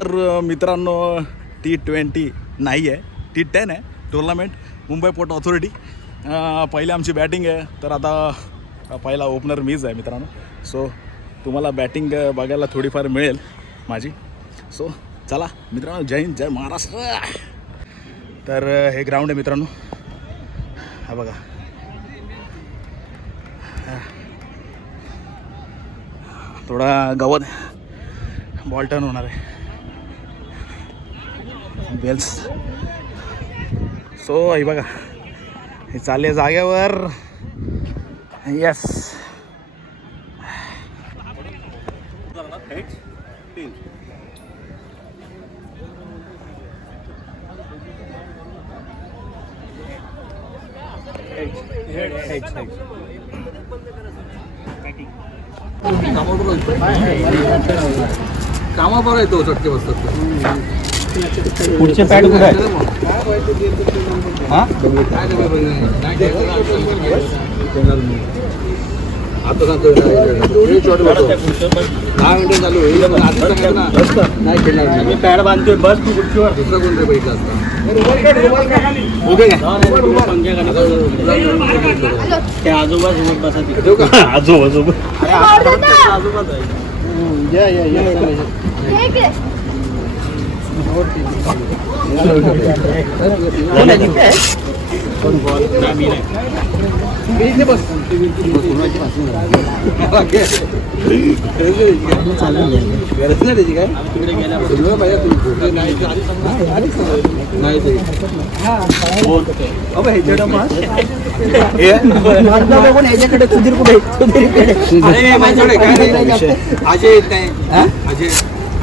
तर मित्रांनो T20 नाही आहे, T10 आहे टुर्नामेंट मुंबई पोर्ट ऑथॉरिटी. पहिली आमची बॅटिंग आहे, तर आता पहिला ओपनर मीच आहे मित्रांनो. सो तुम्हाला बॅटिंग बघायला थोडीफार मिळेल माझी. सो चला मित्रांनो, जय हिंद जय महाराष्ट्र. तर हे ग्राउंड आहे मित्रांनो, हा बघा. थोडा गवत बॉल टर्न होणार आहे, बेल्स. सो हे बघा, हे चालले जागेवर. यस, कामावर येतो चटके बसतात. पुढचे पॅड कुठे आहे? आता सांगतो 10 मिनिटं चालू होईल. नाही खेळणार मी, पॅड बांधतोय. बस तू खुर्चीवर, दुसरा कोण रे बघितला असता. आजोबा सोबत बसा. आजोबा सोबत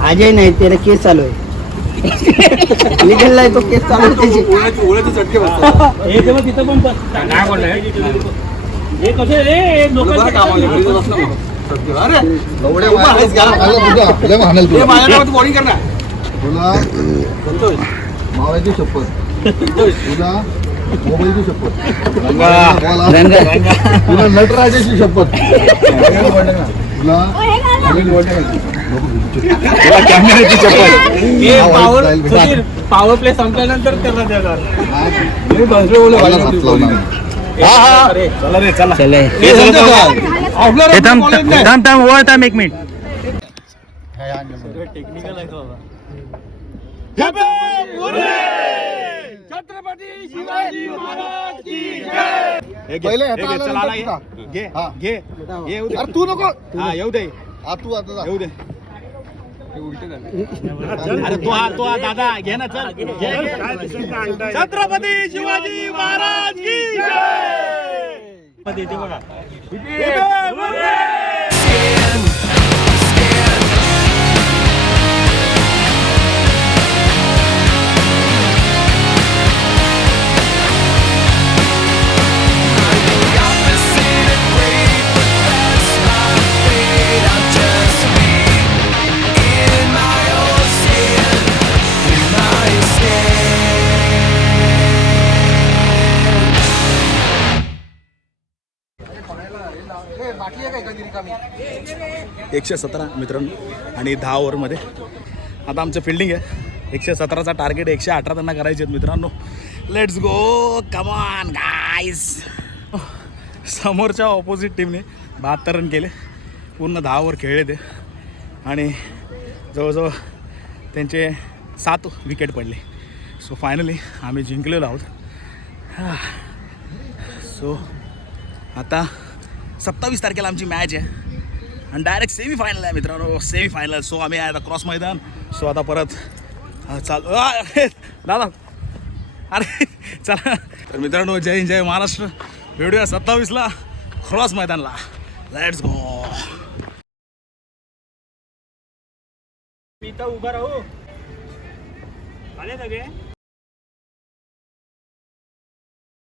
अजय नाही, त्याला केस चालू आहे. निघालाय तो केस चालू आहे त्याची. ओळ्याचे चटके बसतात. तिथं पण काय बोललाय हे कसं बॉडी करणार. तुला मावायची शपथ, तुला मोबाईलची शपथ, तुला नटराजाची शपथ, तुला कॅमेऱ्याची शपथ. पॉवर प्ले संपल्यानंतर त्याला देणार. चला रे चला. थांब एक मिनिट. टेक्निकल आहे बाबा. छत्रपती शिवाजी महाराज की जय. पहिले घे तू नको. हा येऊ दे. तू आता येऊ दे. अरे तो दादा घे ना. चल छत्रपती शिवाजी महाराज की जय. देते बघा. रिकामी 117 मित्रांनो आणि 10 ओव्हरमध्ये आता आमचं फिल्डिंग आहे. 117चा टार्गेट 118 त्यांना करायचे आहेत मित्रांनो. Let's go, come on guys. समोरच्या ऑपोजिट टीमने 72 रन केले, पूर्ण 10 ओव्हर खेळले ते आणि जवळजवळ त्यांचे 7 विकेट पडले. सो फायनली आम्ही जिंकलेलो आहोत. सो आता 27 तारखेला आमची मॅच आहे आणि डायरेक्ट सेमीफायनल आहे मित्रांनो, सेमीफायनल. सो आम्ही आहे आता क्रॉस मैदान. सो आता परत चालू दादा. अरे चला तर मित्रांनो, जय हिंद जय महाराष्ट्र. भेटूया 27ला क्रॉस मैदानला. Let's go. मी तर उभा राहू. आले सगळे.